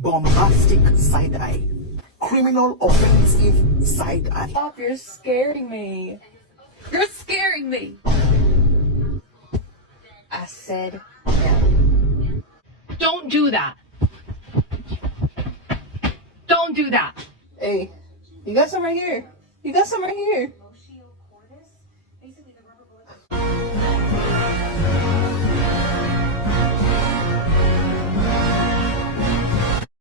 Bombastic side eye. Criminal offensive side eye. Stop, you're scaring me. You're scaring me. I said no. Don't do that. Don't do that. Hey, you got some right here. You got some right here.